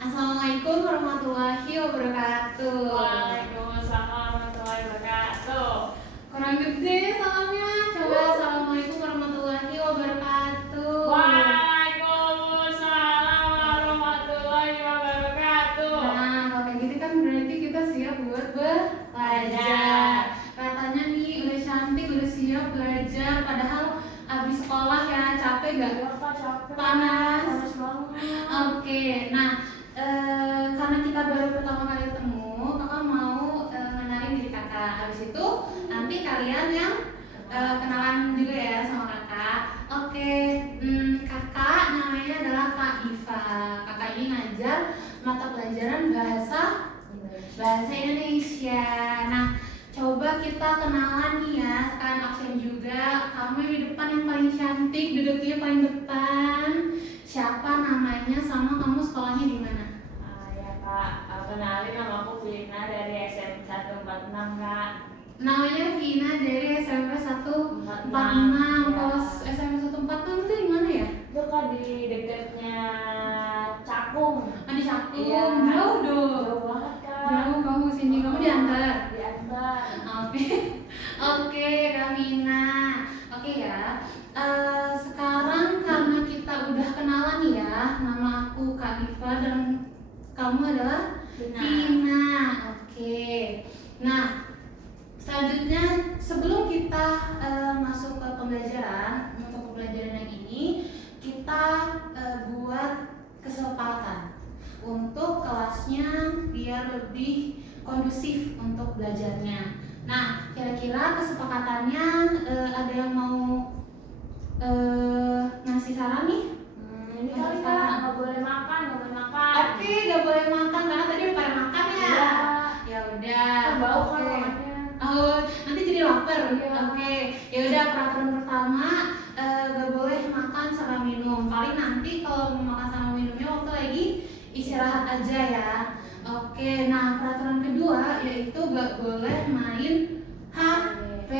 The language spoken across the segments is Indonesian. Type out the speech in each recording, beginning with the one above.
Assalamualaikum warahmatullahi wabarakatuh. Waalaikumsalam warahmatullahi wabarakatuh. Kurang gede salamnya. Coba assalamualaikum warahmatullahi wabarakatuh. Waalaikumsalam warahmatullahi wabarakatuh. Nah, kalau kayak gitu kan berarti kita siap buat belajar. Katanya nih udah cantik, udah siap belajar. Padahal abis sekolah ya, capek gak? Capek. Panas. Panas banget. Oke, nah karena kita baru pertama kali ketemu, kakak mau kenalin diri kakak. Habis itu nanti kalian yang kenalan juga ya sama kakak. Oke, kakak namanya adalah Kak Iva. Kakak ini ngajar mata pelajaran bahasa Indonesia. Nah, coba kita kenalan nih ya, sekarang absen juga. Kamu yang di depan yang paling cantik, duduknya paling depan. Siapa namanya sama kamu sekolahnya di mana? Ya Kak, kenalin nama aku Vina dari SMP 146 Kak. Namanya Vina dari SMP 146. 146. Kalau SMP 146 itu di mana ya? Itu Kak di dekatnya Cakung. Di Cakung. Iya. Jauh dong. Jauh banget Kak. Jauh kamu sini, kamu diantar. Diantar. Oke. Oke, Kak Vina. Oke ya. Sekarang karena kita udah kenalan nih ya, nama aku Kak Iva dan kamu adalah Vina. Oke. Nah, selanjutnya sebelum kita masuk ke pembelajaran, untuk pembelajaran yang ini kita buat kesepakatan untuk kelasnya biar lebih kondusif untuk belajarnya. Nah, kira-kira kesepakatannya ada yang mau ngasih saran nih? Ini kali Kak, nggak boleh makan. Oke, nggak boleh makan karena tadi udah pada makan ya. Iya. Ya udah. Bau Oke. kan makannya. Oh, nanti jadi lapar. Iya. Oke. Ya udah, peraturan pertama nggak boleh makan sama minum. Paling nanti kalau mau makan sama minumnya waktu lagi istirahat aja ya. Oke. Nah, peraturan kedua yaitu nggak boleh main HP.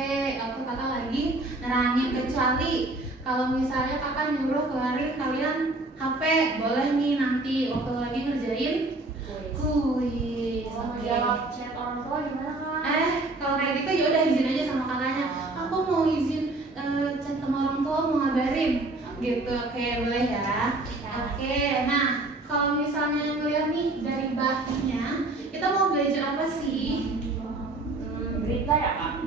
Waktu kakak lagi nerangin, kecuali kalau misalnya kakak nyuruh keluarin kalian HP, boleh nih nanti waktu lagi ngerjain kuis. Mau Oke. jawab chat orang tua gimana Kak? Kalau kayak gitu ya udah izin aja sama kakaknya. Aku mau izin chat sama orang tua, mau ngabarin gitu. Oke, boleh ya. Oke. Nah, kalau misalnya ngeliat nih dari bahannya, kita mau belajar apa sih? Berita ya Kak?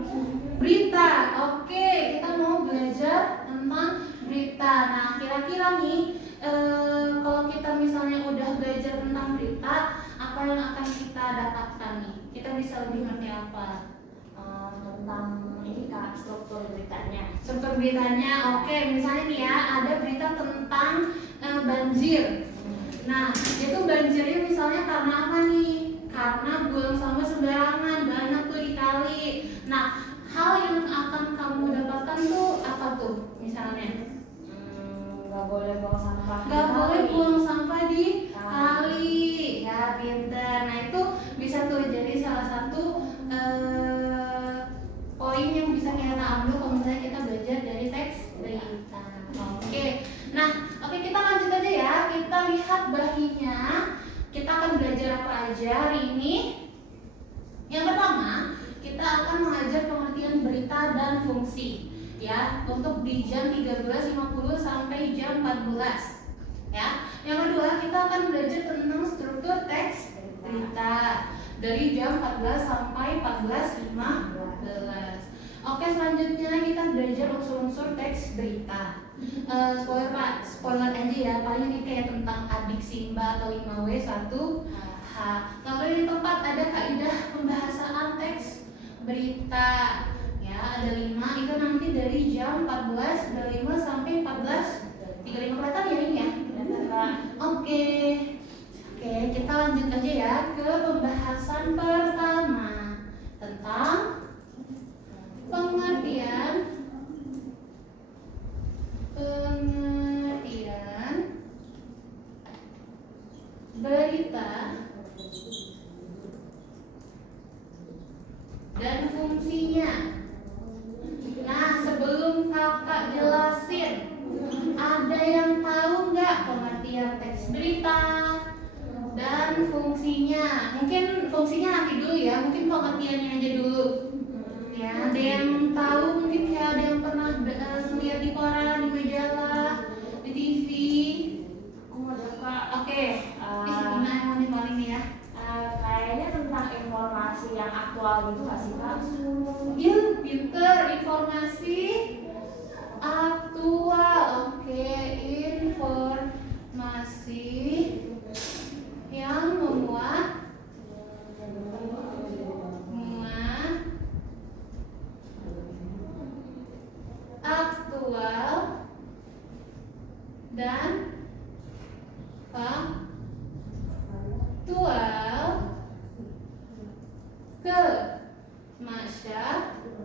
Berita. Oke, kita mau belajar tentang berita. Nah, kira-kira nih kalau kita misalnya udah belajar tentang berita, apa yang akan kita dapatkan nih? Kita bisa lebih ngerti apa? Tentang ini Kak, struktur beritanya. Struktur beritanya. Oke, misalnya nih ya, ada berita tentang banjir. Nah, itu banjirnya misalnya karena apa nih? Karena buang sampah sembarangan, banyak tuh di kali. Nah, hal yang akan kamu dapatkan tuh apa tuh misalnya? Nggak boleh buang sampah. Gak boleh buang sampah di kali. Ya, pinter. Nah, itu bisa tuh jadi salah satu poin yang bisa kita ambil kalau misalnya kita belajar dari teks berita. Oke. Nah, oke, kita lanjut aja ya. Kita lihat bahinya. Kita akan belajar apa aja hari ini. Yang pertama, kita akan mengajar pengertian berita dan fungsi ya, untuk di jam 13.50 sampai jam 14 ya. Yang kedua, kita akan belajar tentang struktur teks berita dari jam 14 sampai 14.15. Oke, selanjutnya kita belajar unsur-unsur teks berita. Spoiler aja ya, paling ini kayak tentang adik Simba atau 5W1H. Lalu di tempat ada kaidah pembahasan teks berita ya, ada 5, itu nanti dari jam 14.25 sampai 14.35. kelihatan ya ini ya? Oke, kita lanjut aja ya ke pembahasan pertama tentang pengertian berita dan fungsinya. Nah, sebelum kakak jelasin, ada yang tahu nggak pengertian teks berita dan fungsinya. Mungkin fungsinya nanti dulu ya, mungkin pengertiannya aja dulu. Ya, ada yang tahu mungkin ya, ada yang pernah melihat di koran, di majalah, di TV. Aku ada Kak. Oke. Gimana emang nih paling nih ya? Kayaknya tentang informasi yang aktual gitu nggak sih Kak? Iya, pinter, informasi aktual. Oke, informasi yang muat aktual dan faktual ke masyarakat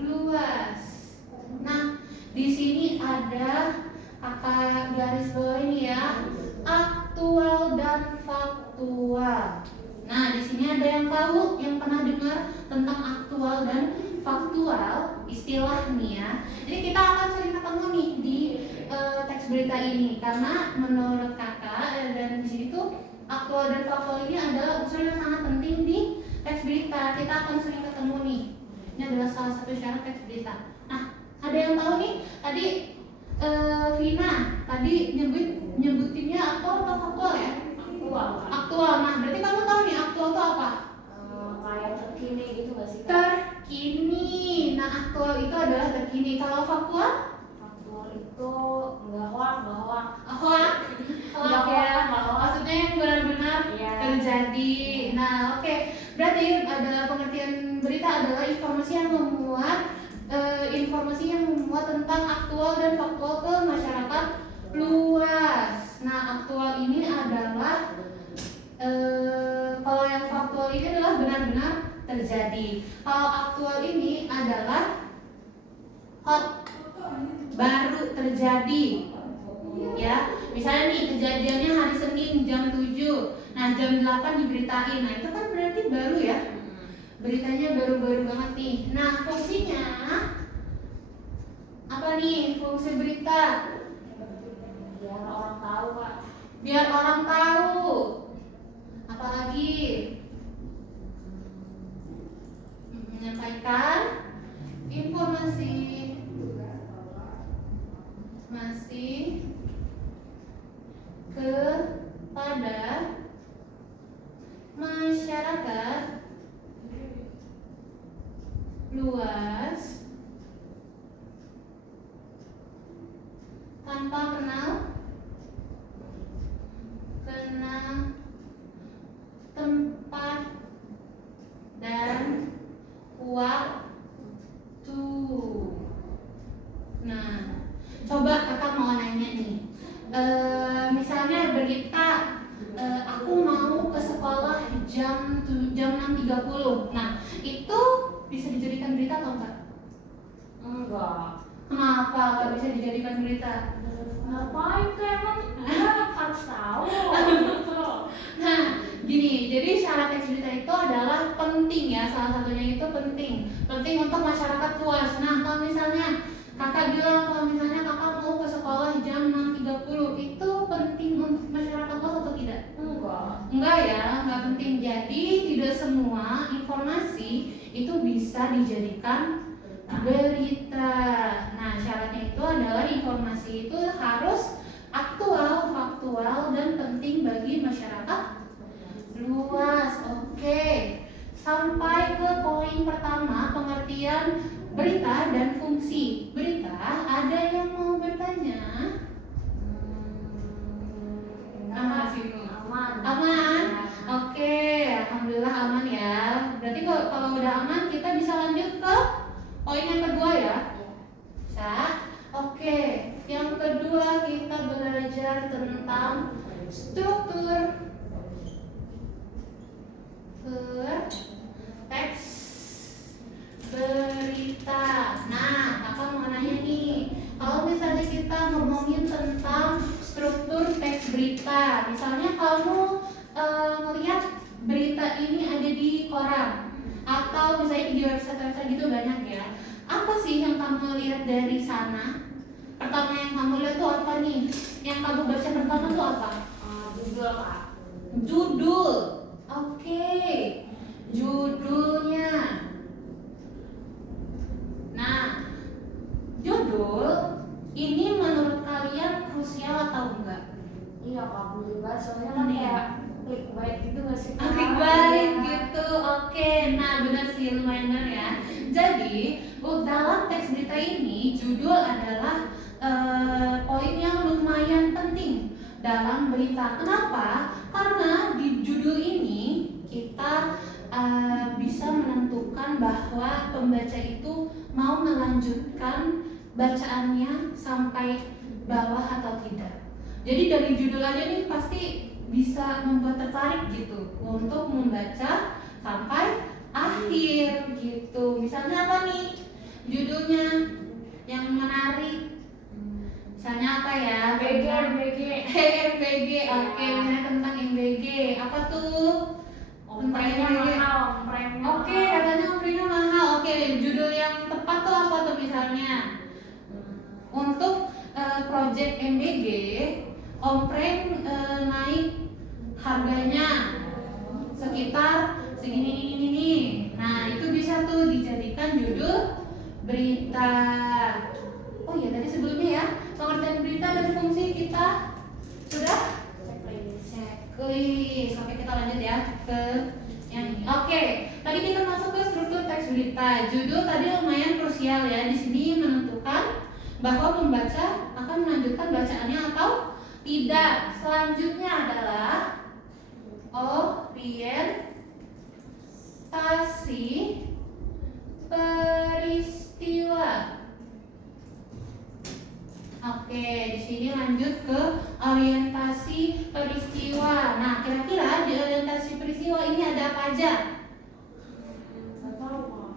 luas. Nah, di sini ada kakak garis bawah ini ya, aktual dan faktual. Nah, di sini ada yang tahu, yang pernah dengar tentang aktual dan faktual, istilah nih ya. Jadi kita akan sering ketemu nih di teks berita ini, karena menurut kakak dan di situ aktual dan faktual ini adalah unsur yang sangat penting di teks berita. Kita akan sering ketemu nih. Ini adalah salah satu syarat teks berita. Nah, ada yang tahu nih? Tadi Vina tadi nyebutinnya aktual atau faktual ya? Aktual Kak. Aktual. Nah, berarti kamu tahu nih aktual itu apa? Kayak terkini gitu nggak sih Kak? Terkini. Nah, aktual itu adalah terkini. Kalau faktual? Faktual itu nggak hoak. Hoak. Hoak ya. Maksudnya yang benar-benar Iya. terjadi. Nah, oke. Berarti adalah pengertian berita adalah informasi yang memuat tentang aktual dan faktual ke masyarakat luas. Nah, aktual ini adalah kalau yang faktual ini adalah benar-benar terjadi. Kalau aktual ini adalah hot, baru terjadi. Ya, misalnya nih kejadiannya hari Senin jam 7. Nah, jam 8 diberitain. Nah, itu kan berarti baru ya. Beritanya baru-baru banget nih. Nah, fungsinya apa nih? Fungsi berita Biar orang tahu Kak. biar orang tahu. Apalagi menyampaikan informasi kepada masyarakat luas tanpa kenal tempat dan waktu. Nah, coba kakak mau nanya nih, misalnya berita, aku mau ke sekolah jam 6.30. Nah, itu bisa dijadikan berita atau enggak? Enggak. Kenapa nggak bisa dijadikan berita? Ngapain tuh emang? Harus tahu. Nah, gini, jadi syarat teks berita itu adalah penting ya, salah satunya itu penting untuk masyarakat luas. Nah, kalau misalnya kakak bilang kalau misalnya kakak mau ke sekolah jam 6.30, itu penting untuk masyarakat luas atau tidak? Enggak ya, enggak penting. Jadi tidak semua informasi itu bisa dijadikan berita. Nah, syaratnya itu adalah informasi itu harus aktual, faktual, dan penting bagi masyarakat luas. Oke, sampai ke poin pertama, pengertian berita dan fungsi berita. Ada yang mau bertanya? Aman. Oke, alhamdulillah aman ya. Berarti kalau udah aman, kita bisa lanjut ke poin yang kedua ya. Bisa. Oke, yang kedua kita belajar tentang struktur teks berita. Nah, kakak mau nanya nih, kalau misalnya kita ngomongin tentang struktur teks berita, misalnya kamu melihat berita ini ada di koran atau misalnya di website gitu banyak ya. Apa sih yang kamu lihat dari sana? Pertama yang kamu lihat tuh apa nih? Yang kamu baca pertama tuh apa? Judul Kak. Judul. Oke. Judulnya. Nah, judul ini menurut kalian krusial atau enggak? Iya Kak, boleh banget soalnya kan kayak clickbait gitu nggak sih Kak? Clickbait Iya. gitu. Oke, nah benar sih, lumayan benar ya. Jadi dalam teks berita ini judul adalah poin yang lumayan penting dalam berita. Kenapa? Karena di judul ini kita bisa menentukan bahwa pembaca itu mau melanjutkan bacaannya sampai bawah atau tidak. Jadi dari judul aja nih pasti bisa membuat tertarik gitu untuk membaca sampai akhir gitu. Misalnya apa nih judulnya yang menarik? Misalnya apa ya? MBG. MBG. Ya. Oke, misalnya tentang MBG. Apa tuh? Omprenya mahal, omprenya Oke, katanya omprenya mahal. Oke, judul yang tepat tuh apa tuh misalnya? Untuk project MBG, ompreng naik harganya sekitar segini ini. Nah, itu bisa tuh dijadikan judul berita. Oh iya, tadi sebelumnya ya, pengertian berita dan fungsi kita sudah checklist. Oke, kita lanjut ya ke yang ini. Oke, tadi kita masuk ke struktur teks berita. Judul tadi lumayan krusial ya. Di sini menentukan bahwa pembaca akan melanjutkan bacaannya atau tidak. Selanjutnya adalah orientasi peristiwa. Oke, di sini lanjut ke orientasi peristiwa. Nah, kira-kira di orientasi peristiwa ini ada apa aja?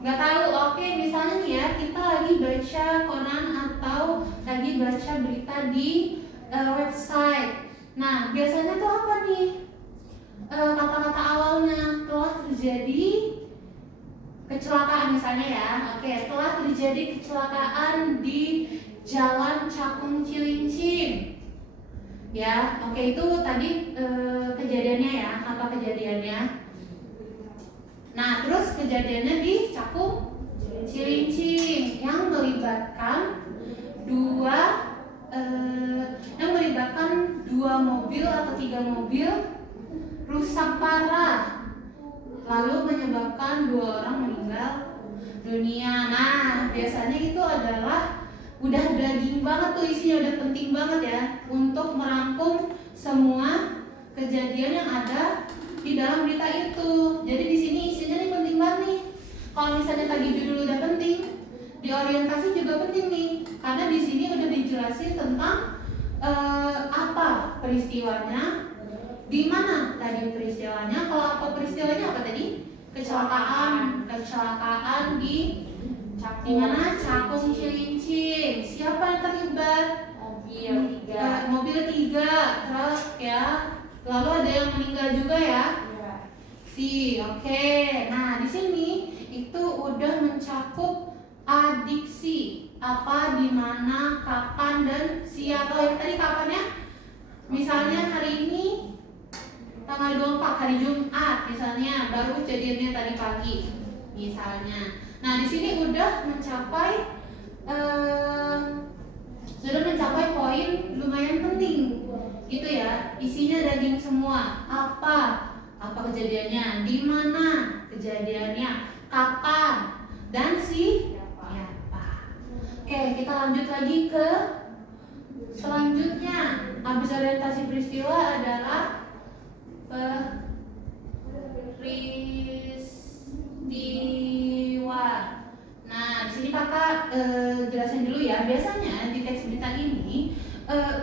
Nggak tahu. Oke, misalnya nih ya, kita lagi baca koran atau lagi baca berita di website. Nah, biasanya tuh apa nih? Kata-kata awalnya telah terjadi kecelakaan misalnya ya. Oke, telah terjadi kecelakaan di Jalan Cakung Cilincing. Ya, oke itu tadi kejadiannya ya, apa kejadiannya? Nah, terus kejadiannya di Cakung Cilincing yang melibatkan dua mobil atau 3 mobil rusak parah, lalu menyebabkan 2 orang meninggal dunia. Nah, biasanya itu adalah udah daging banget tuh isinya, udah penting banget ya untuk merangkum semua kejadian yang ada di dalam berita itu. Jadi di sini isinya nih penting banget nih. Kalau misalnya tadi judul udah penting, di orientasi juga penting nih, karena di sini udah dijelasin tentang apa peristiwanya, di mana tadi peristiwanya. Kalau apa peristiwanya apa tadi? Kecelakaan di mana? Cakung Cilincing. Siapa yang terlibat? Mobil 3 truk ya. Lalu ada yang meninggal juga ya. Oke. Nah, di sini itu udah mencakup adiksi, apa, di mana, kapan, dan siapa. Yang tadi kapannya? Misalnya hari ini tanggal 24 hari Jumat misalnya, baru kejadiannya tadi pagi misalnya. Nah, di sini udah mencapai poin lumayan penting gitu ya. Isinya daging semua. Apa kejadiannya, di mana kejadiannya, kapan, dan siapa. Oke, kita lanjut lagi ke selanjutnya. Habis orientasi peristiwa adalah peristiwa. Nah, di sini kakak jelasin dulu ya. Biasanya di teks berita ini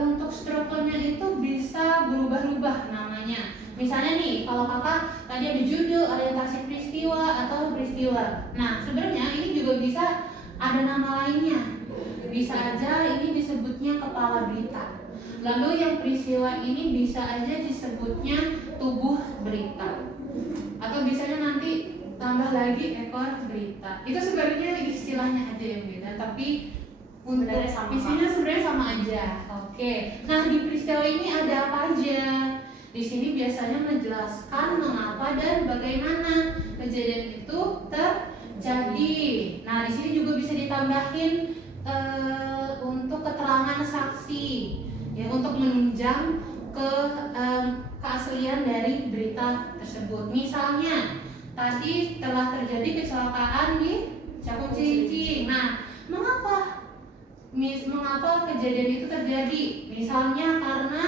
untuk strukturnya itu bisa berubah-ubah namanya. Misalnya nih, kalau kakak tadi ada judul, orientasi peristiwa atau peristiwa. Nah, sebenarnya ini juga bisa ada nama lainnya. Bisa aja ini disebutnya kepala berita. Lalu yang peristiwa ini bisa aja disebutnya tubuh berita. Atau bisanya nanti tambah lagi ekor berita. Itu sebenarnya istilahnya aja yang beda, tapi Sebenarnya sama. isinya sebenarnya sama aja. Oke. Nah, di peristiwa ini ada apa aja? Di sini biasanya menjelaskan mengapa dan bagaimana kejadian itu terjadi. Nah, di sini juga bisa ditambahin untuk keterangan saksi, ya, untuk menunjang keaslian dari berita tersebut. Misalnya, tadi telah terjadi kecelakaan di Cakung Cilincing. Nah, mengapa kejadian itu terjadi? Misalnya karena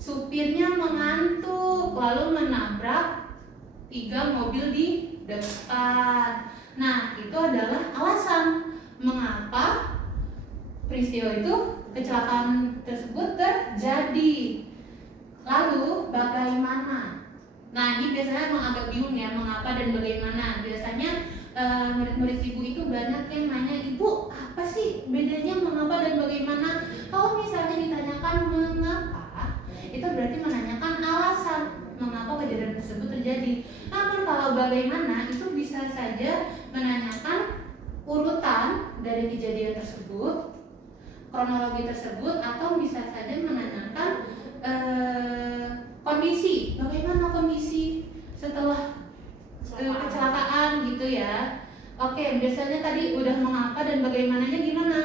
supirnya mengantuk lalu menabrak 3 mobil di depan. Nah, itu adalah alasan mengapa peristiwa itu, kecelakaan tersebut terjadi. Lalu bagaimana? Nah, ini biasanya emang agak bingung ya, mengapa dan bagaimana. Biasanya murid-murid ibu itu banyak yang nanya, ibu apa sih bedanya mengapa dan bagaimana? Kalau misalnya ditanyakan mengapa, itu berarti menanyakan alasan mengapa kejadian tersebut terjadi. Namun kalau bagaimana, itu bisa saja menanyakan urutan dari kejadian tersebut, kronologi tersebut, atau bisa saja menanyakan kondisi, bagaimana kondisi setelah kecelakaan gitu ya. Oke, biasanya tadi udah mengapa dan bagaimananya gimana?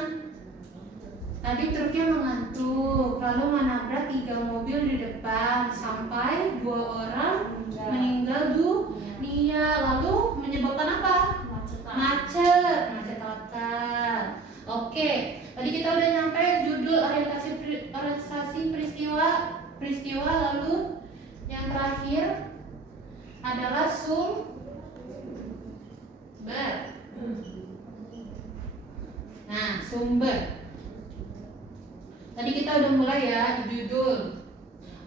Tadi truknya mengantuk, lalu menabrak 3 mobil di depan sampai 2 orang meninggal dunia. Lalu menyebabkan apa? Macet total. Oke, tadi kita udah nyampe judul orientasi peristiwa, lalu yang terakhir adalah sumber. Nah, sumber. Tadi kita udah mulai ya di judul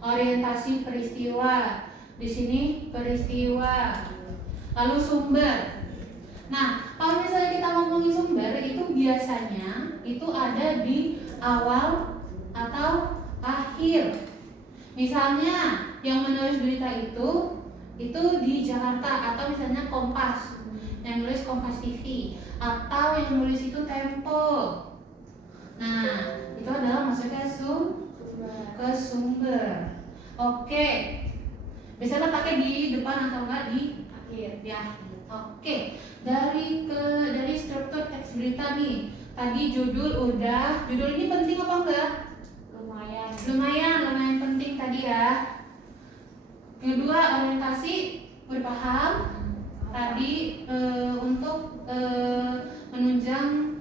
orientasi peristiwa. Di sini peristiwa, lalu sumber. Nah, kalau misalnya kita ngomongin sumber, itu biasanya itu ada di awal atau akhir. Misalnya yang menulis berita itu di Jakarta, atau misalnya Kompas, yang nulis Kompas TV, atau yang nulis itu Tempo. Nah, itu adalah masuknya ke sumber. Oke, bisa letaknya di depan atau enggak di akhir ya. Oke, dari struktur teks berita nih. Tadi judul udah. Judul ini penting apa enggak? Lumayan penting tadi ya. Kedua, orientasi udah paham. Tadi untuk menunjang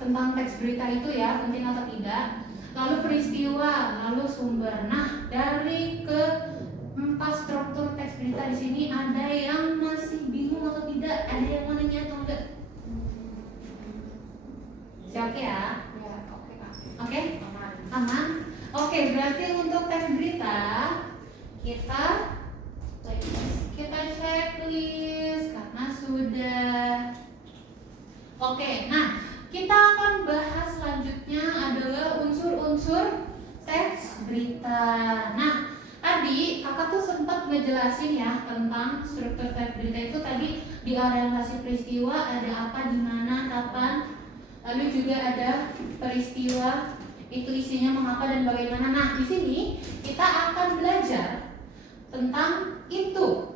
tentang teks berita itu ya, penting atau tidak. Lalu peristiwa, lalu sumber. Nah, dari keempat struktur teks berita di sini, ada yang masih bingung atau tidak? Ada yang mau nanya atau enggak? Siap ya? Ya, oke Kak. Oke? Aman. Oke, berarti untuk teks berita kita checklist karena sudah. Oke, nah kita akan bahas selanjutnya adalah unsur-unsur teks berita. Nah, tadi kakak tuh sempat ngejelasin ya tentang struktur teks berita itu tadi di orientasi peristiwa ada apa, di mana, kapan, lalu juga ada peristiwa itu isinya mengapa dan bagaimana. Nah, di sini kita akan belajar tentang itu.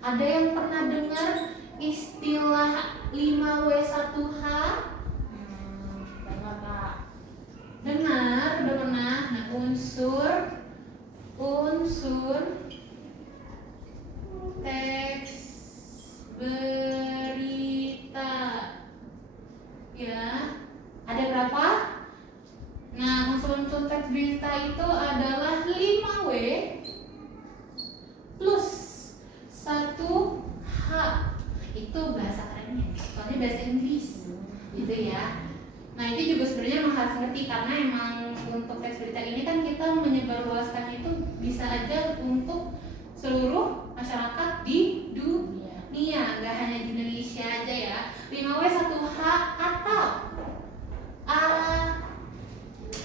Ada yang pernah dengar istilah 5W1H? Dengar Kak. Dengar, udah pernah. Nah, unsur teks berita. Ya, ada berapa? Nah, unsur teks berita itu adalah 5W plus 1H. Itu bahasa kerennya, soalnya bahasa Inggris gitu ya. Nah, itu juga sebenarnya emang harus ngerti, karena emang untuk teks berita ini kan kita menyebarluaskan itu bisa aja untuk seluruh masyarakat di dunia, nggak hanya di Indonesia aja ya. 5W 1H atau A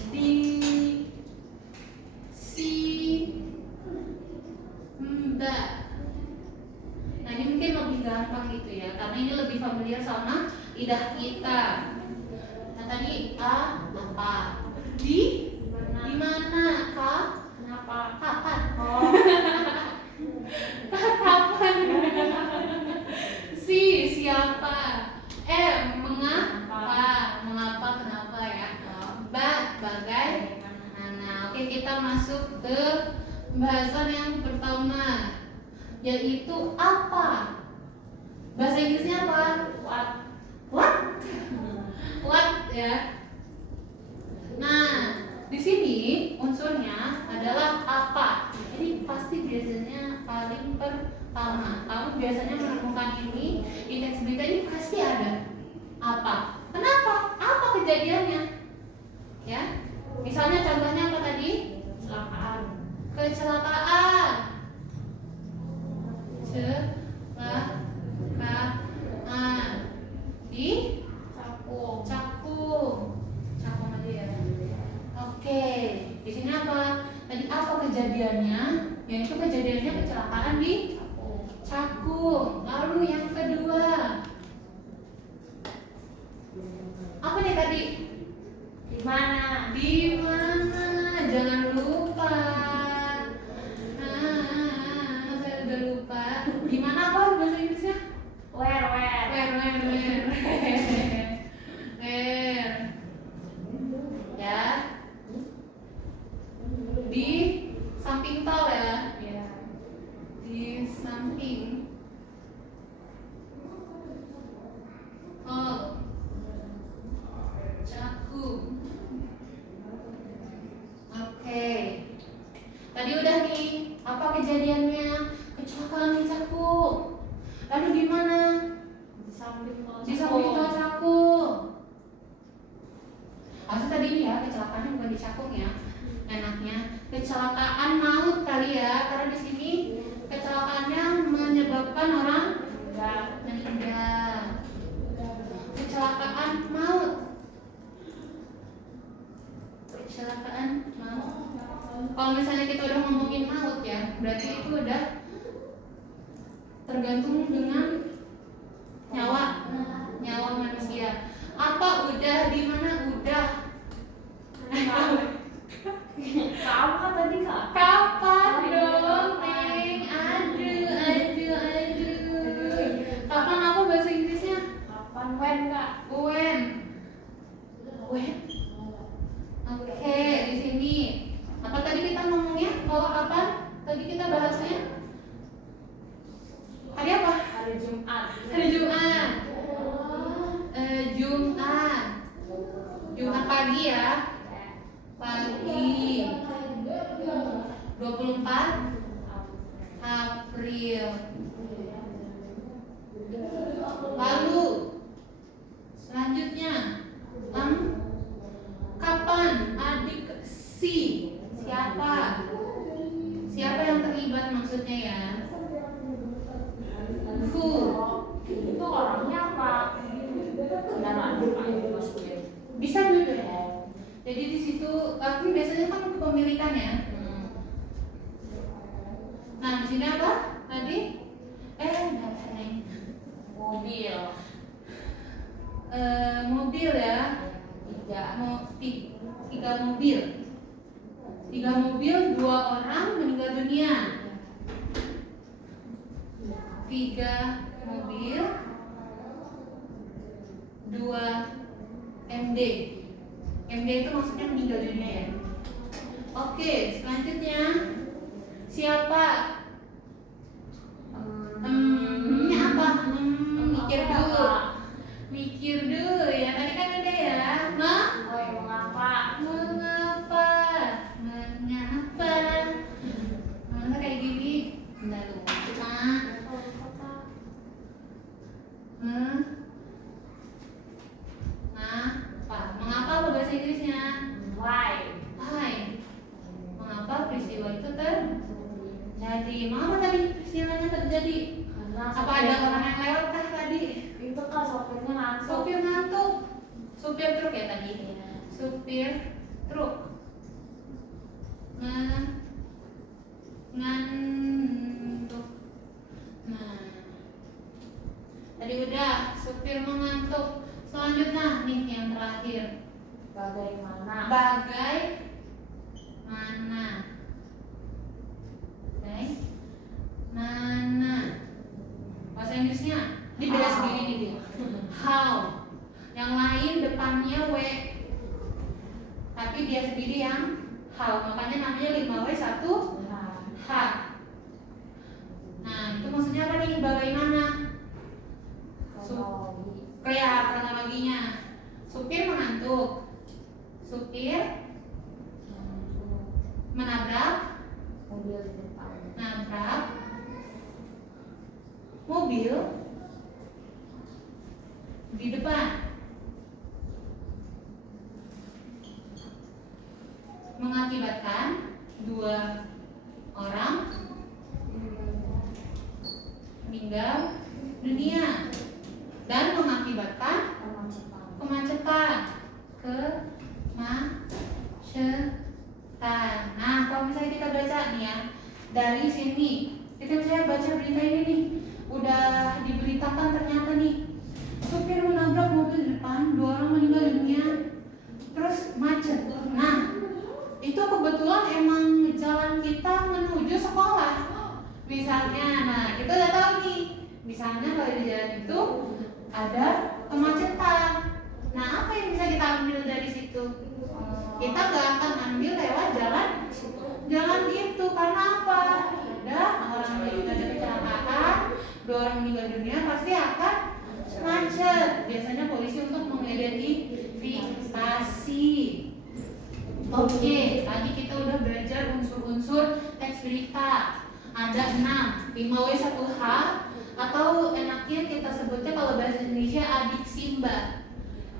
B C Mbak. Nah, ini mungkin lebih gampang gitu ya, karena ini lebih familiar sama lidah kita. kita masuk ke pembahasan yang pertama, yaitu apa? Bahasa Inggrisnya apa? What? What? What ya. Nah, di sini unsurnya adalah apa. Ini pasti biasanya paling pertama. Kamu biasanya menemukan ini di teks berita ini pasti ada apa. Kenapa? Apa kejadiannya? Ya. Misalnya contohnya apa tadi? Kecelakaan. Kecelakaan. Di Cakung. Cakung aja ya. Oke, di sini apa? Tadi apa kejadiannya? Yaitu kejadiannya kecelakaan di Cakung. Lalu yang kedua, apa nih tadi? Di mana? Di mana? Jangan lupa. Saya udah lupa. Di mana apa bahasa Inggrisnya? Where? Where. Ya. Di samping tol ya. Ya. Di samping. Oh. Cakung. Oke. Tadi udah nih, apa kejadiannya? Kecelakaan di Cakung. Lalu di mana? Di samping tol. Di samping tol Cakung. Asal tadi nih ya, kecelakaannya bukan di Cakung ya. Enaknya kecelakaan maut kali ya, karena di sini kecelakaannya menyebabkan orang meninggal. Kecelakaan maut. Kecelakaan maut. Kalau misalnya kita udah ngomongin maut ya, berarti itu udah tergantung dengan nyawa manusia. Apa udah? Di mana udah? Kamu kan tadi Kak. Kapan dong, Neng? Aduh. Kapan apa bahasa Inggrisnya? Kapan? When Kak? When. Oke, di sini. Apa tadi kita ngomongnya? Kalau kapan? Tadi kita bahasnya hari apa? Hari Jumat. Hari Jumat. Jumat pagi ya. Pagi 24 April. Lalu selanjutnya kapan adik siapa yang terlibat maksudnya ya? Who? Itu orangnya apa? Kendaraan Pak maksudnya. Bisa dulu ya. Jadi di situ tapi biasanya kan kepemilikan ya. Nah, di sini apa? Tadi Mobil. Mobil ya. Tiga mobil. 2 orang meninggal dunia. 3 mobil, 2 MD. MD itu maksudnya meninggal dunia ya. Oke, selanjutnya siapa? Ini apa? Mikir dulu ya. Tadi kan udah ya. Mengapa? Mengapa kayak gini? Udah lupa. Mengapa apa bahasa Inggrisnya? Why? Mengapa peristiwa itu terjadi? Mengapa tadi peristiwanya terjadi? Apa ada orang yang lewat kah tadi? Itu kan sopirnya ngantuk. Sopir ngantuk. Supir truk ya tadi? Supir truk ngantuk. Nah, tadi udah supir mengantuk. Selanjutnya nih yang terakhir. Bagaimana? Bahasa Inggrisnya di beda sendiri nih dia. How. Yang lain depannya W, tapi dia sendiri yang makanya namanya 5W1H. Nah, itu maksudnya apa nih? Bagaimana? Kayak kronologinya. Supir mengantuk. Supir menabrak mobil di depan. nabrak mobil di depan. Mengakibatkan 2 orang meninggal dunia dan mengakibatkan kemacetan. Nah, kalau misalnya kita baca nih ya, dari sini kita bisa baca berita ini nih, udah diberitakan ternyata nih, supir menabrak mobil di depan, 2 orang meninggal dunia, terus macet. Nah, itu kebetulan emang jalan kita menuju sekolah misalnya. Nah, kita udah tahu nih, misalnya kalau di jalan itu ada kemacetan. Nah, apa yang bisa kita ambil dari situ? Kita nggak akan ambil lewat jalan itu. Karena apa? Ada orang yang ada kecelakaan, 2 orang meninggal dunia, pasti akan macet. Biasanya polisi untuk mengidentifikasi. Oke, tadi kita udah belajar unsur-unsur teks berita. Ada 6, 5W1H, atau enaknya kita sebutnya kalau bahasa Indonesia adik Simba.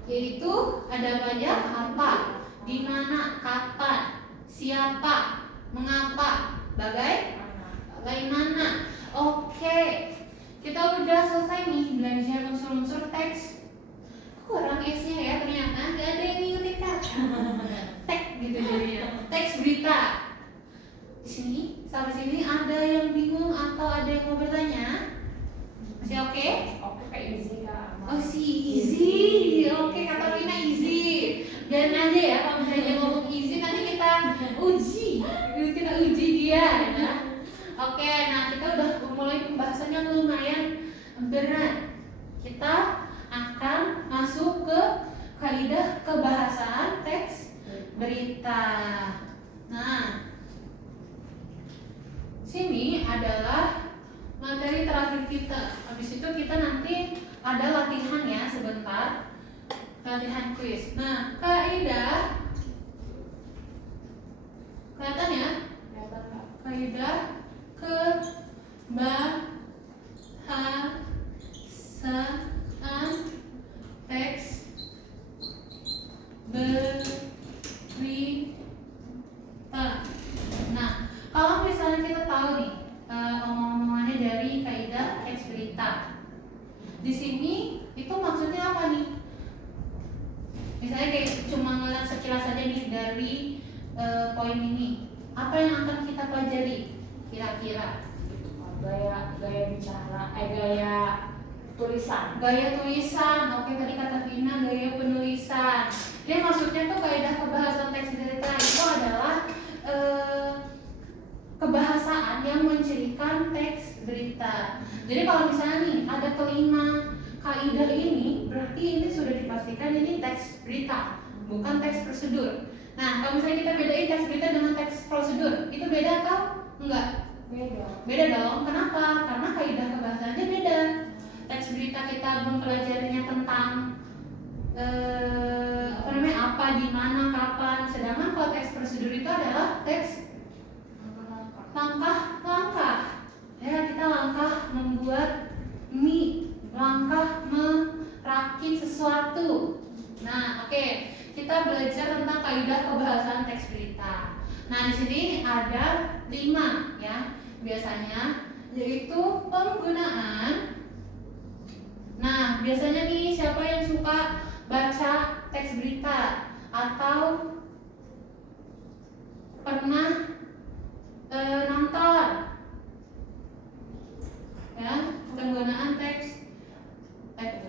Yaitu ada apa aja? Apa, di mana, kapan, siapa, mengapa, bagaimana. Oke, kita udah selesai nih belajar unsur-unsur teks. Kurang S-nya ya, ternyata nggak ada yang ngikutin kata. Teks gitu jadinya. Teks berita. Di sini, sampai sini ada yang bingung atau ada yang mau bertanya? Masih oke? Oke, kayak easy Kak. Oh easy. Oke, kata Vina easy. Biarin aja ya, kalau misalnya dia ngomong easy nanti kita uji dia ya. Oke, nah kita udah mulai pembahasannya lumayan berat. Kita akan masuk ke kaidah kebahasaan teks berita. Nah, sini adalah materi terakhir kita. Habis itu kita nanti ada latihan ya sebentar. Latihan kuis. Nah, kaidah kelihatan ya? Kaidah kebahasaan teks berita. Nah, kalau misalnya kita tahu nih omong-omongannya dari kaidah teks berita, di sini itu maksudnya apa nih? Misalnya kayak cuma ngeliat sekilas aja nih dari poin ini, apa yang akan kita pelajari kira-kira? Gaya bicara, gaya tulisan. Gaya tulisan. Oke, tadi kata Vina gaya penulisan. Jadi maksudnya tuh kaidah kebahasaan teks berita itu adalah kebahasaan yang mencirikan teks berita. Jadi kalau misalnya nih ada kelima kaidah ini, berarti ini sudah dipastikan ini teks berita, bukan teks prosedur. Nah, kalau misalnya kita bedain teks berita dengan teks prosedur, itu beda atau enggak? Beda dong. Kenapa? Karena kaidah kebahasaannya beda. Teks berita kita mempelajarinya tentang apa, di mana, kapan. Sedangkan kalau teks prosedur itu adalah teks langkah-langkah. Ya, kita langkah membuat mie, langkah merakit sesuatu. Nah, oke. Kita belajar tentang kaidah kebahasaan teks berita. Nah, di sini ada 5 ya, biasanya, yaitu penggunaan. Nah, biasanya nih siapa yang suka baca teks berita atau pernah nonton ya, penggunaan teks aja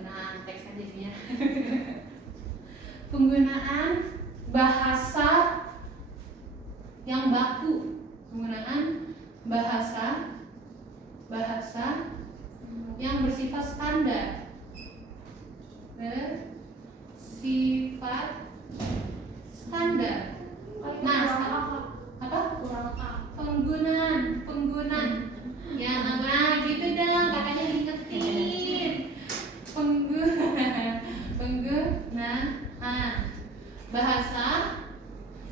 sih ya. Penggunaan bahasa yang baku, penggunaan bahasa yang bersifat standar, Nah, bahasa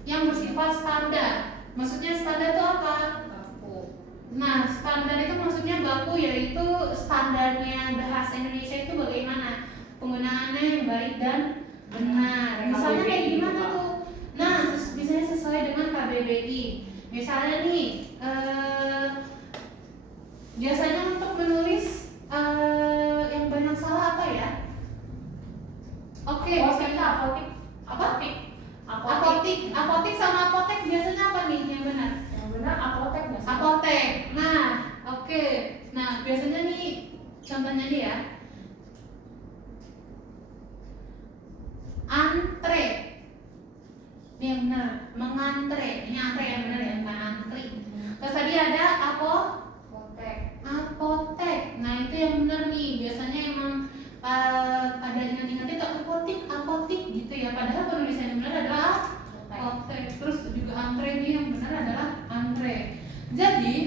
yang bersifat standar. Maksudnya standar itu apa? Baku. Nah, standar itu maksudnya baku, yaitu standarnya bahasa Indonesia itu bagaimana penggunaannya yang baik dan benar. Misalnya kayak gimana tuh? Nah, misalnya sesuai dengan KBBI. Misalnya nih, biasanya untuk menulis yang banyak salah apa ya? Oke, misalnya apotik. apa? Apotik. Apotik sama apotek biasanya apa nih yang benar? Yang benar apotek nggak sih? Apotek. Nah, oke. Nah, biasanya nih contohnya nih ya. Antre. Ini yang benar, mengantre. Ini antre yang benar ya, bukan antri. Terus tadi ada Apotek. apotek. Nah, itu yang benar nih. Biasanya emang pada ingat-ingat itu apotik gitu ya. Padahal penulisan yang benar adalah apotek. Terus juga antre nih yang benar adalah antre. Jadi,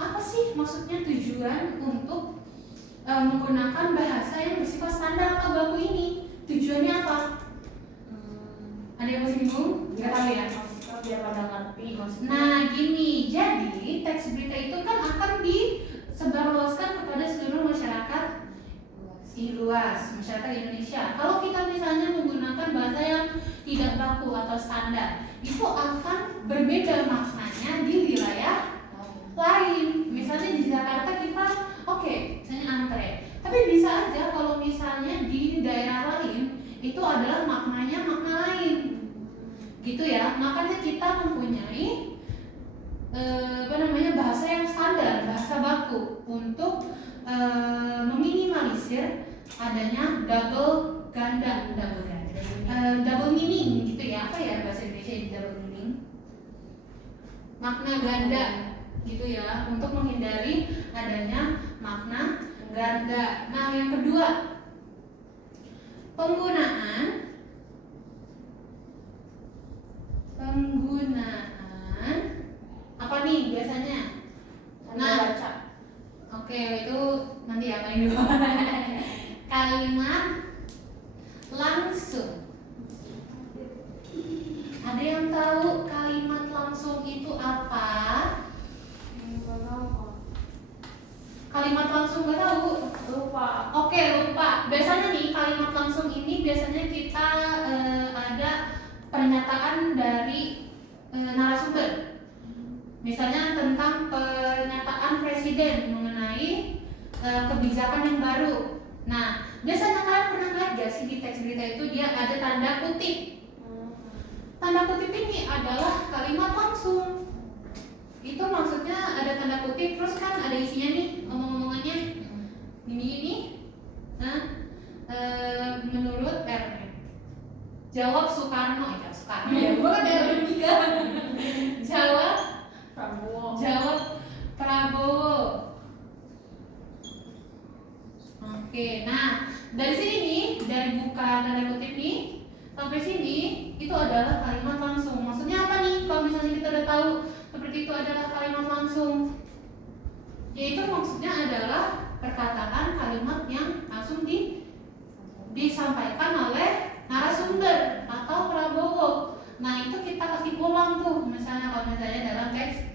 apa sih maksudnya tujuan untuk menggunakan bahasa yang bersifat standar atau baku ini? Tujuannya apa? Ada yang masih bingung? Nggak tahu ya? Biar pada ngerti maksudnya. Nah, gini, jadi teks berita itu kan akan disebarluaskan kepada seluruh masyarakat luas, masyarakat Indonesia. Kalau kita misalnya menggunakan bahasa yang tidak baku atau standar, itu akan berbeda maknanya di wilayah lain. Misalnya di Jakarta kita misalnya antre. Tapi bisa aja kalau misalnya di daerah lain itu adalah maknanya makna lain. Gitu ya. Makanya kita mempunyai bahasa yang standar, bahasa baku untuk meminimalisir adanya double meaning gitu ya. Apa ya bahasa Indonesia ini double meaning? Makna ganda gitu ya, untuk menghindari adanya makna ganda. Nah, yang kedua, penggunaan apa nih biasanya? Nah, baca. itu nanti ya paling dulu. Kalimat langsung. Ada yang tahu kalimat langsung itu apa? Kalimat langsung nggak tahu? Lupa. Lupa. Biasanya nih kalimat langsung ini biasanya kita ada pernyataan dari narasumber. Misalnya tentang pernyataan presiden mengenai kebijakan yang baru. Nah, biasanya kalian pernah lihat gak sih di teks berita itu dia ada tanda kutip. Tanda kutip ini adalah kalimat langsung. Itu maksudnya ada tanda kutip, terus kan ada isinya nih, omong-omongannya gini. Nah, menurut jawab Soekarno ya, bukan dari tiga. Jawab Prabowo. Oke, nah dari sini nih, dari buka tanda kutip nih sampai sini itu adalah kalimat langsung. Maksudnya apa nih? Kalau misalnya kita udah tahu seperti itu adalah kalimat langsung, yaitu maksudnya adalah perkataan kalimat yang langsung disampaikan oleh narasumber atau Prabowo. Nah, itu kita kasih ulang tuh, misalnya kalau misalnya dalam teks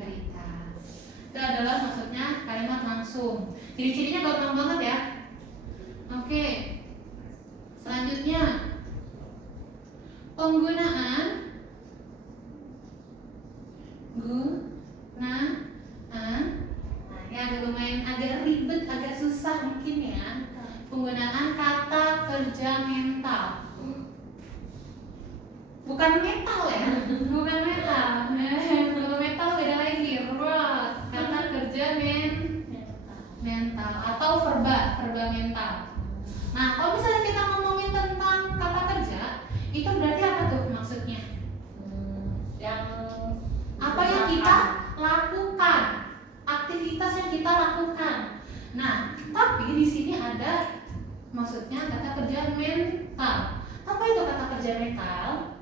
berita. Itu adalah maksudnya kalimat langsung. Ciri-cirinya gampang banget ya. Oke. Selanjutnya, penggunaan ya lumayan agak ribet, agak susah mungkin ya. Penggunaan kata kerja mental. Bukan metal ya, bukan metal. Kalau metal beda lagi. Kata kerja mental atau verba mental. Nah, kalau misalnya kita ngomongin tentang kata kerja, itu berarti apa tuh maksudnya? Apa yang kita lakukan, aktivitas yang kita lakukan. Nah, tapi di sini ada maksudnya kata kerja mental. Apa itu kata kerja mental?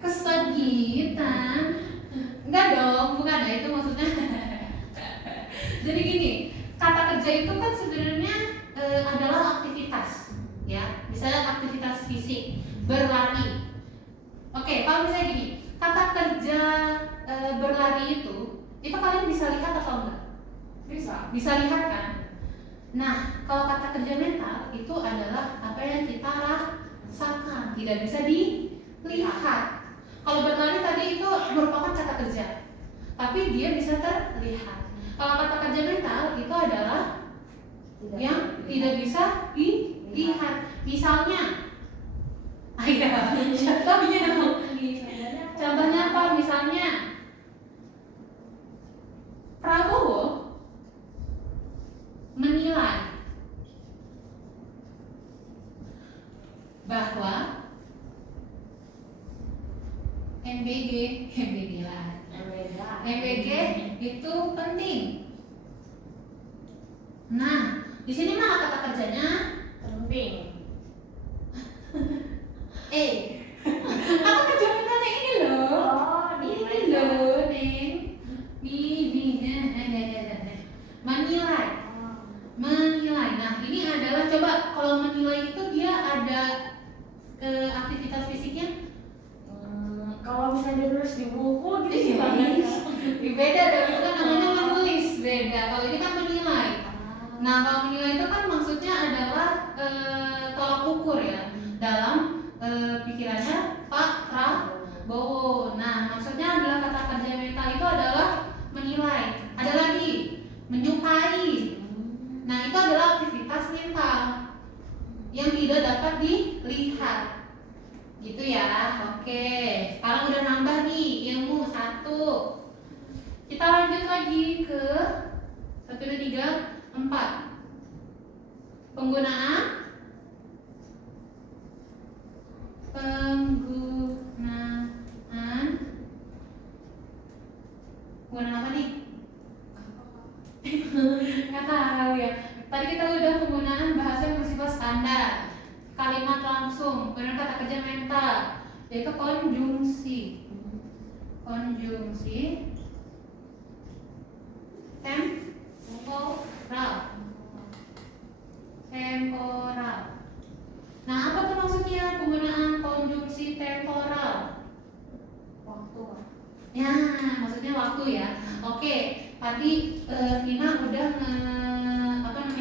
Kesakitan. Enggak dong, bukan ya itu maksudnya. Jadi gini, kata kerja itu kan sebenarnya adalah aktivitas, ya. Misalnya aktivitas fisik, berlari. Oke, kalau misalnya gini, kata kerja berlari itu kalian bisa lihat atau enggak? Bisa lihat kan? Nah, kalau kata kerja mental itu adalah apa yang kita rasakan, tidak bisa dilihat. Kalau berlari tadi itu merupakan kata kerja, tapi dia bisa terlihat. Kalau kata kerja mental itu adalah yang tidak bisa dilihat. Misalnya, contohnya apa? Misalnya Prabowo menilai bahwa MBG itu penting. Nah, di sini mana kata kerjanya? Penting. Kata kerja mentalnya ini loh. Oh, Ini loh, Neng. Menilai. Menilai. Nah, ini adalah coba kalau menilai itu dia ada aktivitas fisiknya. Kalau misalnya ditulis di buku gitu gimana? Beda dong, itu kan namanya menulis, beda. Kalau ini kan menilai. Nah, kalau menilai itu kan maksudnya adalah tolak ukur ya dalam pikirannya Pak Prabowo. Nah, maksudnya adalah kata kerja mental itu adalah menilai. Ada lagi menyukai. Nah, itu adalah aktivitas mental yang tidak dapat dilihat. Gitu ya. Oke, sekarang udah nambah nih ilmu 1. Kita lanjut lagi ke 1, 2, 3, 4. Penggunaan apa nih? Nggak tahu ya. Tadi kita udah penggunaan bahasa yang bersifat standar, kalimat langsung, kemudian kata kerja mental, yaitu konjungsi. Temporal. Nah, apa tuh maksudnya penggunaan konjungsi temporal? Waktu. Ya, maksudnya waktu ya. Oke, tadi Vina udah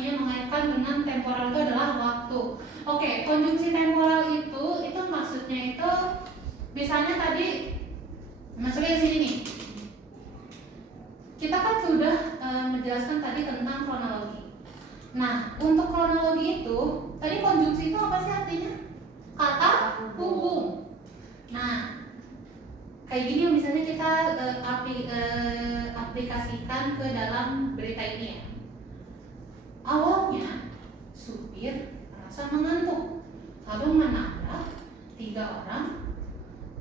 mengaitkan dengan temporal itu adalah waktu. Oke, konjungsi temporal itu maksudnya itu misalnya tadi masuknya ke sini nih. Kita kan sudah menjelaskan tadi tentang kronologi. Nah, untuk kronologi itu tadi konjungsi itu apa sih artinya? Kata hubung. Nah, kayak gini misalnya kita aplikasikan ke dalam berita ini ya. Awalnya supir merasa mengantuk, lalu menabrak 3 orang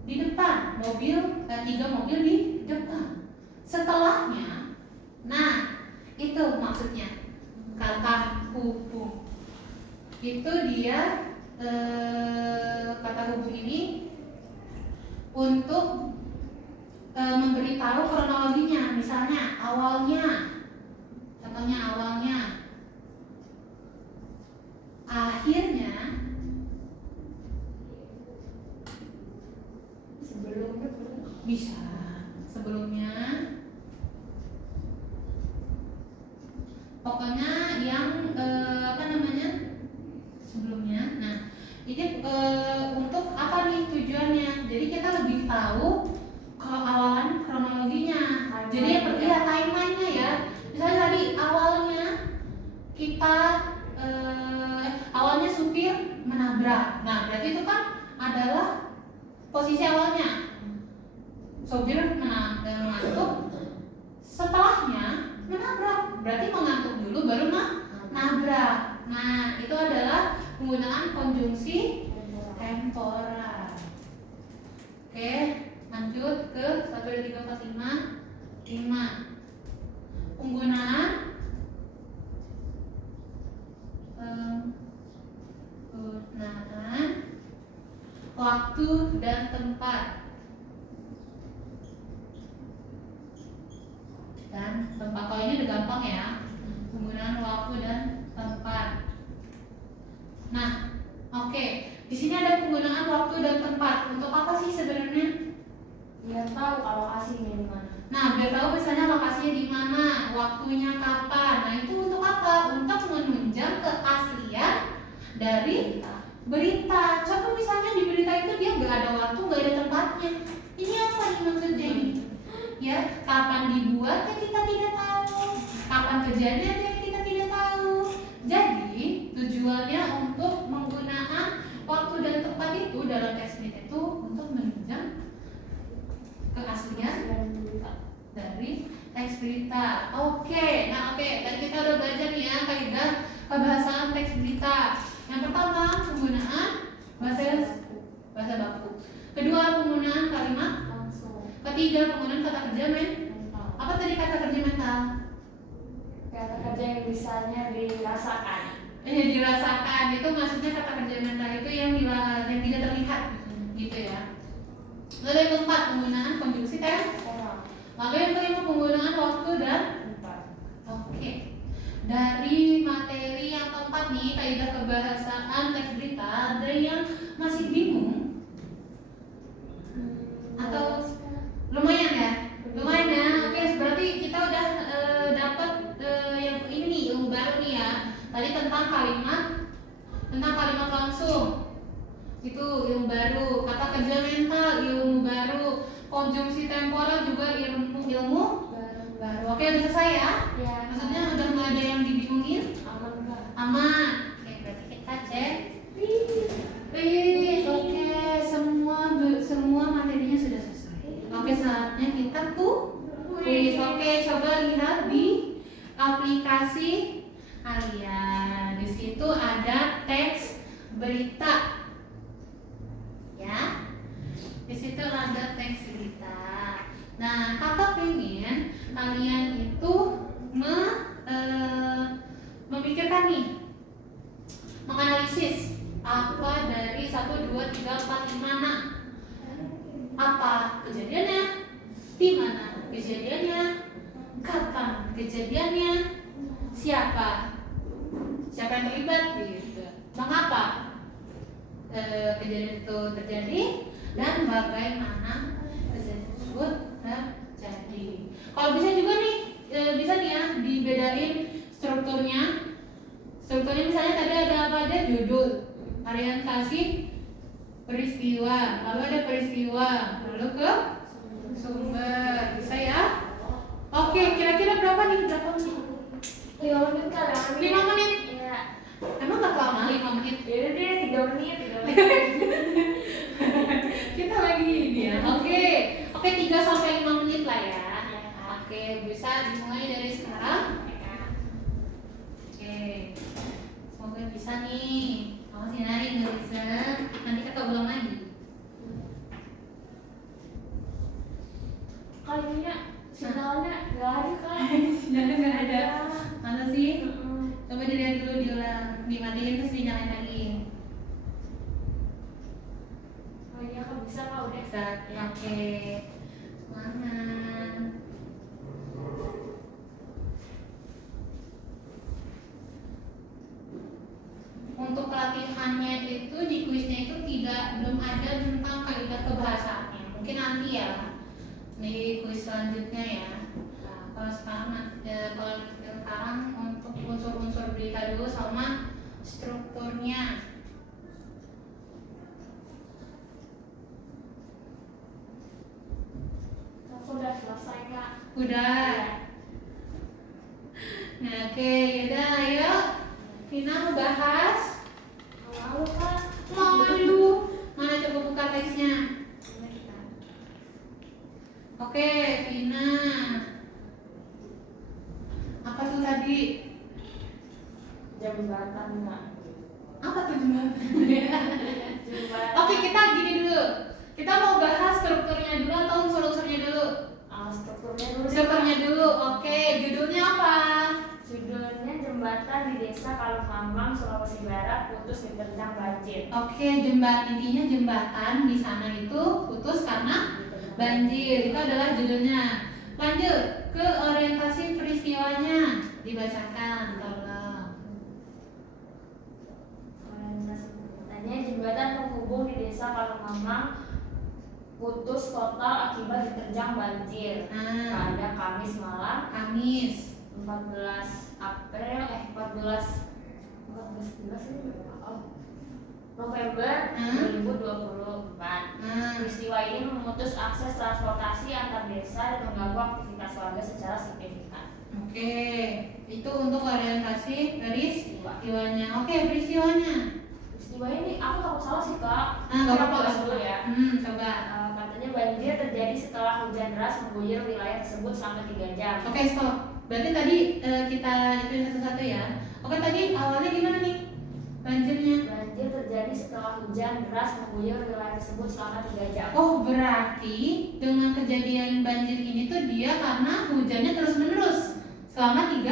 di depan mobil, 3 mobil di depan. Setelahnya, nah itu maksudnya kata hubung. Itu dia kata hubung ini untuk memberitahu kronologinya. Misalnya awalnya, contohnya awalnya, akhirnya, Sebelumnya bisa sebelumnya, pokoknya yang sebelumnya. Nah, ini untuk apa nih tujuannya? Jadi kita lebih tahu keawalan kronologinya. Jadi timeline-nya ya. Misalnya tadi awalnya kita awalnya supir menabrak. Nah, berarti itu kan adalah posisi awalnya. Supir mengantuk, setelahnya menabrak. Berarti mengantuk dulu baru nabrak. Nah, itu adalah penggunaan konjungsi temporal. Oke, lanjut ke 1, 2, 3, 4, 5. Penggunaan waktu dan tempat. Kalau ini udah gampang ya, penggunaan waktu dan tempat. Nah, oke. Di sini ada penggunaan waktu dan tempat. Untuk apa sih sebenarnya? Biar tahu alokasinya di mana. Nah, biar tahu misalnya lokasinya di mana, waktunya kapan. Nah, itu untuk apa? Untuk menunjang keaslian dari berita. Coba misalnya di berita itu dia nggak ada waktu, nggak ada tempatnya. Ini apa nih maksudnya ini? Ya, kapan dibuatnya kita tidak tahu, kapan kejadiannya kita tidak tahu. Jadi tujuannya untuk menggunakan waktu dan tempat itu dalam teks berita itu untuk menunjang keaslian dari teks berita. Oke, tadi kita udah belajar nih ya kaidah kebahasaan teks berita. Yang pertama penggunaan bahasa baku. Kedua penggunaan kalimat Langsung. Ketiga, penggunaan kata kerja Mental. Apa tadi kata kerja mental? Kata kerja yang bisanya dirasakan. Dirasakan. Itu maksudnya kata kerja mental itu yang tidak terlihat, gitu ya. Lalu yang keempat, penggunaan konjungsi Orang. Lalu yang kelima, penggunaan waktu dan Tempat. Oke. Dari materi yang keempat nih, kaidah kebahasaan teks berita, ada yang masih bingung? Atau lumayan ya? Lumayan ya. Oke, berarti kita udah dapat yang ini nih, ilmu baru nih ya. Tadi tentang kalimat langsung. Itu ilmu baru. Kata kerja mental, ilmu baru. Konjungsi temporal juga ilmu baru. Oke, udah selesai ya? Ya. Maksudnya udah nggak ada yang dibingungin? Aman nggak? Aman. Oke, berarti kita cek. Oke, semua materinya sudah selesai. Oke, saatnya kita kuis. Oke, coba lihat di aplikasi kalian. Di situ ada teks berita. Ya. Di situ ada teks berita. Nah, kakak pengen kalian itu memikirkan nih, menganalisis apa dari 1, 2, 3, 4, 5. Nah, apa kejadiannya, di mana kejadiannya, kapan kejadiannya, siapa yang terlibat gitu, mengapa kejadian itu terjadi, dan bagaimana kejadian tersebut terjadi. Kalau bisa juga nih, bisa nih ya dibedain strukturnya. Strukturnya misalnya tadi ada apa aja? Judul, orientasi, peristiwa, lalu ada peristiwa, lalu ke sumber. Bisa ya? Oke, kira-kira berapa nih? Berapa menit? 5 menit kali. 5 menit? Iya. Emang gak lama 5 menit? Ya udah deh 3 menit. Kita lagi ini ya. Oke, 3 sampai 5 menit lah ya. Oke, bisa dimulai dari sekarang. Oke, semoga bisa nih. Kamu sinari nggak bisa, nanti kita ulang lagi. Kayaknya sinyalnya nggak ada kan? Sinyalnya nggak ada. Masa sih? Mm-mm. Coba dilihat dulu, diulang, dimatiin terus dinyalain lagi. Oh iya kan bisa kak udah. Bisa. Oke. Semangat. Untuk pelatihannya itu di kuisnya itu belum ada tentang kaidah kebahasaannya. Mungkin nanti ya di kuis selanjutnya ya. Nah, kalau sekarang untuk unsur-unsur berita dulu sama strukturnya. Aku udah selesai kak. Udah. Nah, oke, yaudah ayo. Vina mau bahas. Lalu kak. Lalu mana coba buka teksnya. Oke, Vina. Apa tuh tadi? Jembatan kak. Apa tuh jembatan? Jembatan. Oke, kita gini dulu. Kita mau bahas strukturnya dulu atau unsur-unsurnya dulu? Strukturnya dulu. Strukturnya dulu. Oke, judulnya apa? Judulnya Jembatan di Desa Kalungkambang, Sulawesi Barat putus diterjang banjir. Oke, intinya jembatan di sana itu putus karena banjir. Itu adalah judulnya. Lanjut ke orientasi peristiwanya, dibacakan tolong. Orientasi beritanya jembatan penghubung di Desa Kalungmamang putus total akibat diterjang banjir pada Kamis malam 14 April 14 ini November 2024. Peristiwa ini memutus akses transportasi antar desa dan mengganggu aktivitas warga secara signifikan. Oke, itu untuk orientasi peristiwanya. Oke, peristiwanya. Peristiwa ini aku takut salah sih kak. Nggak apa-apa dulu ya. Coba. Katanya banjir terjadi setelah hujan deras mengguyur wilayah tersebut selama 3 jam. Oke, stop. Berarti tadi kita itu satu-satu ya. Oke, tadi awalnya gimana nih banjirnya? Banjir terjadi setelah hujan deras mengguyur wilayah tersebut selama 3 jam. Oh, berarti dengan kejadian banjir ini tuh dia karena hujannya terus-menerus selama 3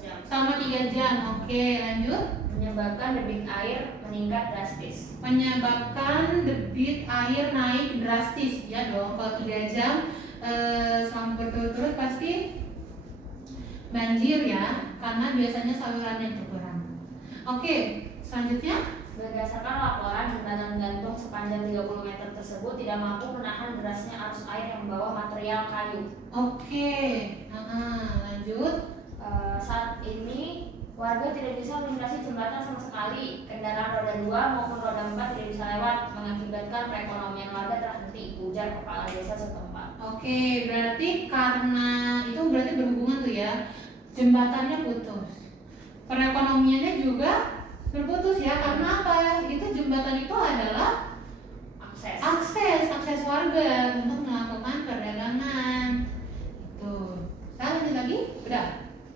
jam. Selama 3 jam. Oke, lanjut. Menyebabkan debit air meningkat drastis. Menyebabkan debit air naik drastis. Ya dong, kalau 3 jam selama berturut-turut pasti banjir ya, karena biasanya salurannya berkurang. Oke, selanjutnya. Berdasarkan laporan, jembatan gantung sepanjang 30 meter tersebut tidak mampu menahan derasnya arus air yang membawa material kayu. Oke, lanjut. Saat ini warga tidak bisa melintasi jembatan sama sekali. Kendaraan roda 2 maupun roda 4 tidak bisa lewat, mengakibatkan perekonomian warga terhenti, ujar kepala desa setempat. Oke, berarti karena itu berarti berhubungan tuh ya, jembatannya putus, perekonomiannya juga berputus ya. Karena apa? Itu jembatan itu adalah akses warga untuk melakukan perdagangan. Itu. Kita lanjut lagi? Udah?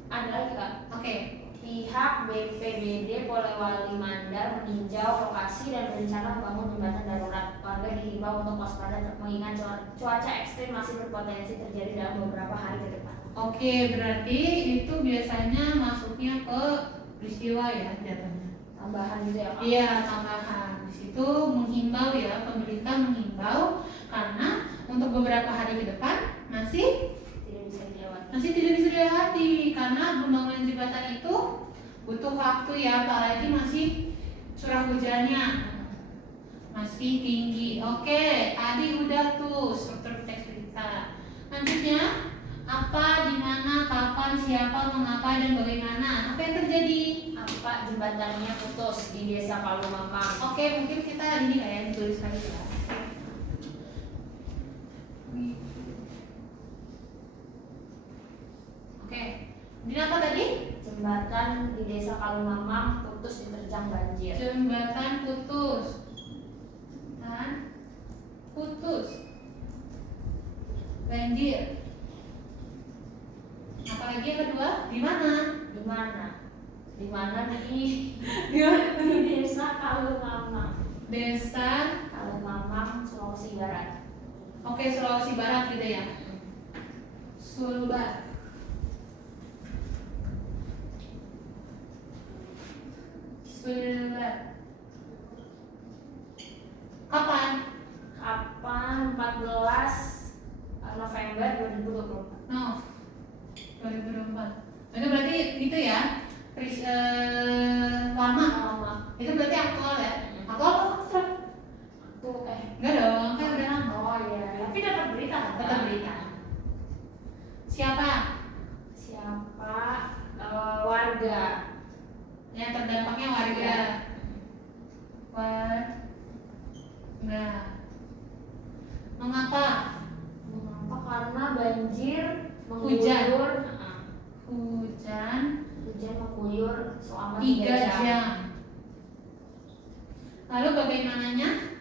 Ada lagi kak? Oke. Pihak BPBD Polewali Mandar meninjau lokasi dan berencana membangun jembatan darurat. Warga dihimbau untuk waspada mengingat cuaca ekstrim masih berpotensi terjadi dalam beberapa hari ke depan. Oke, berarti itu biasanya masuknya ke peristiwa ya jatuhnya. Tambahan gitu ya Pak? Iya, tambahan. Di situ menghimbau ya, pemerintah menghimbau karena untuk beberapa hari ke depan masih tidak bisa dilewati karena pembangunan jembatan itu butuh waktu ya, apalagi masih curah hujannya masih tinggi. Oke, tadi udah tuh struktur teks kita. Lanjutnya, apa, di mana, kapan, siapa, mengapa, dan bagaimana. Apa yang terjadi? Apa jembatannya putus di Desa Kalungmamang. Oke, mungkin kita ini kayak tulis lagi ya. Oke, ini apa tadi? Jembatan di Desa Kalungmamang putus diterjang banjir. Jembatan putus. Banjir. Apalagi yang kedua? Di mana? Di Desa Kalungmamang. Desa Kalungmamang, Sulawesi Barat. Oke, Sulawesi Barat gitu ya. Sulbar. Kapan? 14 November 2024. No, 2024. Itu berarti itu ya, lama. Itu berarti aktual ya? Aktual apa faktual? Enggak dong, kan udah lama. Oh iya, tapi dapat berita kan? Dapat berita. Siapa? Warga. Yang terdampaknya warga. Mengapa? Karena banjir Hujan mengguyur selama 3 jam. Lalu bagaimananya?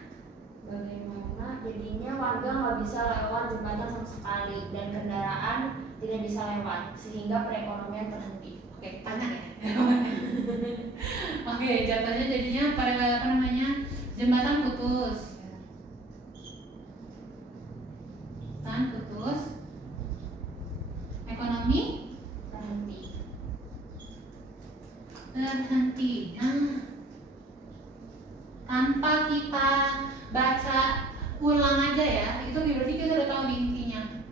Bagaimana jadinya warga nggak bisa lewat jembatan sama sekali dan kendaraan tidak bisa lewat sehingga perekonomian terhenti. Oke, tanya ya. Oke, jatuhnya jadinya jembatan putus. Ekonomi terhenti. Tanpa kita baca ulang aja ya, itu berarti kita udah tahu nih intinya.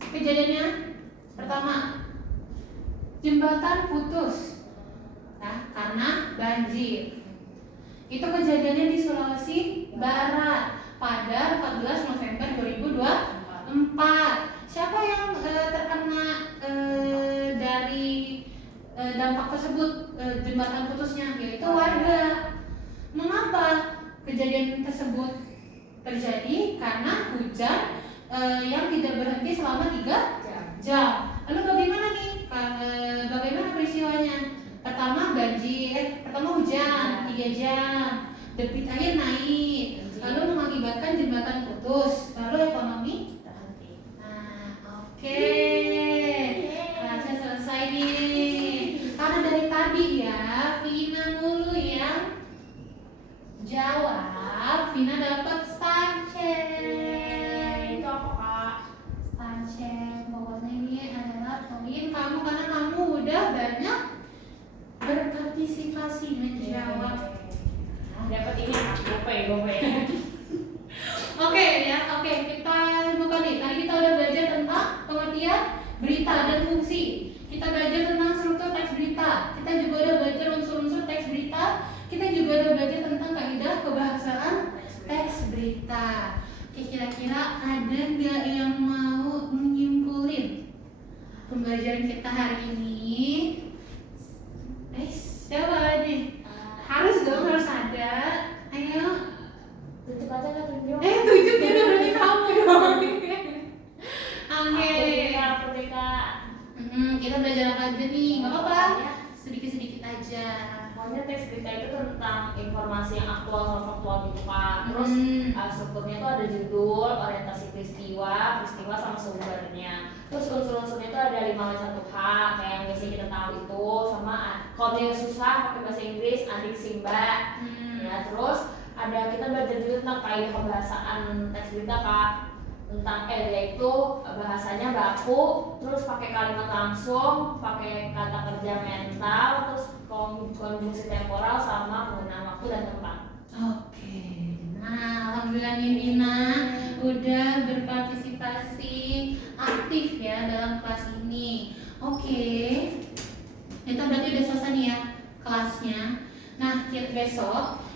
Kejadiannya pertama, jembatan putus karena banjir. Itu kejadiannya di Sulawesi Barat pada 14 November 2024. Siapa yang terkena dari dampak tersebut, jembatan putusnya, yaitu warga. Mengapa kejadian tersebut terjadi? Karena hujan yang tidak berhenti selama 3 jam. Lalu bagaimana nih? Bagaimana peristiwanya? Pertama hujan 3 jam, debit air naik, lalu mengakibatkan jembatan putus, lalu ekonomi terhenti. Nah, oke. Kelasnya selesai nih. Karena dari tadi ya, Vina mulu yang jawab, Vina dapat Stancen. Itu apa kak? Stancen, pokoknya ini adalah poin kamu karena kamu udah banyak berpartisipasi menjawab. Dapat ini kak, gope. Oke, kita buka nih. Tadi kita udah belajar tentang pengertian berita dan fungsi. Kita belajar tentang struktur teks berita. Kita juga udah belajar unsur-unsur teks berita. Kita juga udah belajar tentang kaidah kebahasaan teks berita. Oke, kira-kira ada nggak yang mau menyimpulin pembelajaran kita hari ini? Siapa nih? Harus dong, harus ada. Ayo. Tutup aja kan tunjuk. Tunjuk ya, berarti kamu dong. Oke. Aku kak. Kita belajar apa aja nih? Gak apa-apa, sedikit-sedikit aja. Pokoknya teks berita itu tentang informasi yang aktual sama faktual gitu kak. Terus strukturnya itu ada judul, orientasi peristiwa sama sumbernya. Terus unsur-unsurnya itu ada 5 macam hak kayak yang biasa kita tahu itu, sama kalau dia susah pakai bahasa Inggris adik simba. Ya, terus ada kita belajar juga tentang kaidah kebahasaan teks berita kak, tentang yaitu bahasanya baku, terus pakai kalimat langsung, pakai kata kerja mental, terus konjungsi temporal sama penggunaan waktu dan tempat. Oke. Nah, alhamdulillah nih Vina udah berpartisipasi aktif ya dalam kelas ini. Oke. Kita berarti udah selesai nih ya kelasnya. Nah, besok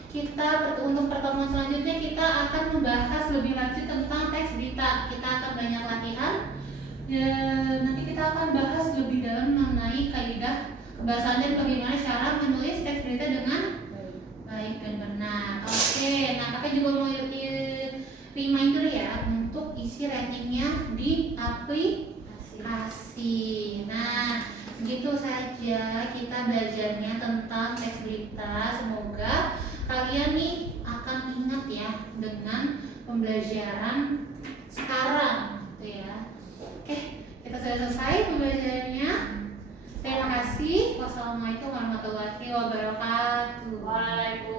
untuk pertemuan selanjutnya kita akan membahas lebih lanjut tentang teks berita. Kita akan banyak latihan. Nanti kita akan bahas lebih dalam mengenai kaidah kebahasaan dan bagaimana cara menulis teks berita dengan baik dan benar. Oke, nah kakak juga mau reminder ya untuk isi ratingnya di aplikasi. Nah, begitu saja kita belajarnya tentang teks berita. Semoga kalian nih akan ingat ya dengan pembelajaran sekarang, gitu ya. Oke, kita sudah selesai pembelajarannya. Terima kasih. Wassalamualaikum warahmatullahi wabarakatuh. Waalaikumsalam.